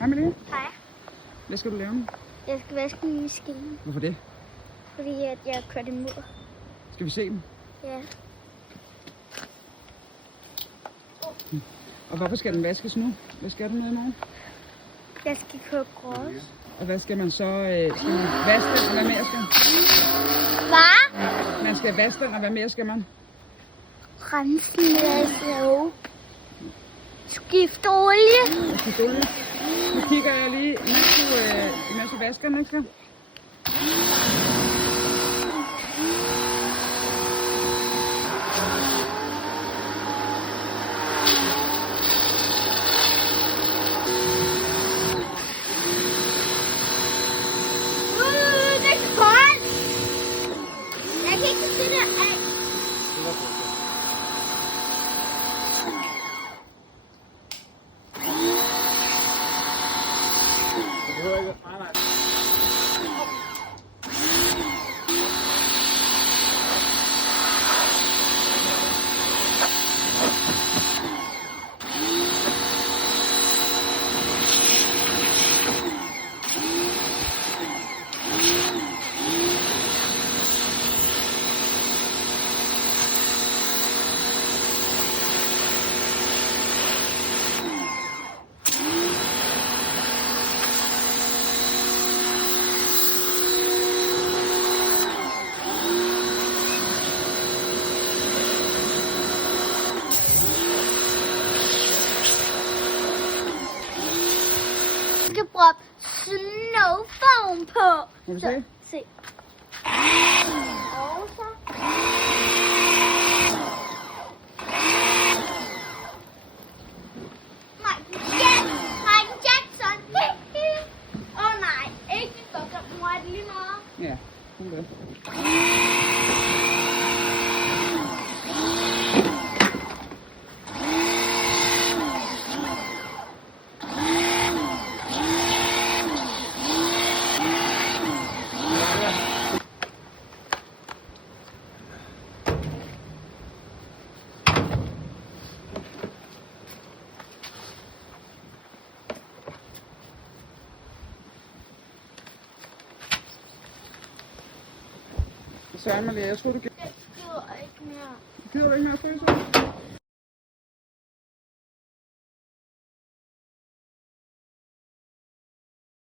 Hej med det. Hej. Hvad skal du lave nu? Jeg skal vaske min maskine, Hvorfor det? fordi at jeg har kørt i mur. Skal vi se dem? Ja. Og hvorfor skal den vaskes nu? Hvad skal du med i morgen? Jeg skal købe grås. Og hvad skal man så? Skal man vaske den, og hvad mere skal? Hvad? Man skal vaske den, og hvad mere skal man? Rense med lave. Skift olie. Skifte olie. Nu kigger jeg lige, imens du vasker den, ikke så? Det er koldt. Jeg kan ikke se det af. Jeg skal bruge snowphone på. Må du se? Se. Og så. Michael Jackson. Åh nej, ikke så mor er det lige meget. Ja, hun gør. Så Amalie, jeg tror du Jeg gider ikke mere. gider du ikke mere at fryse?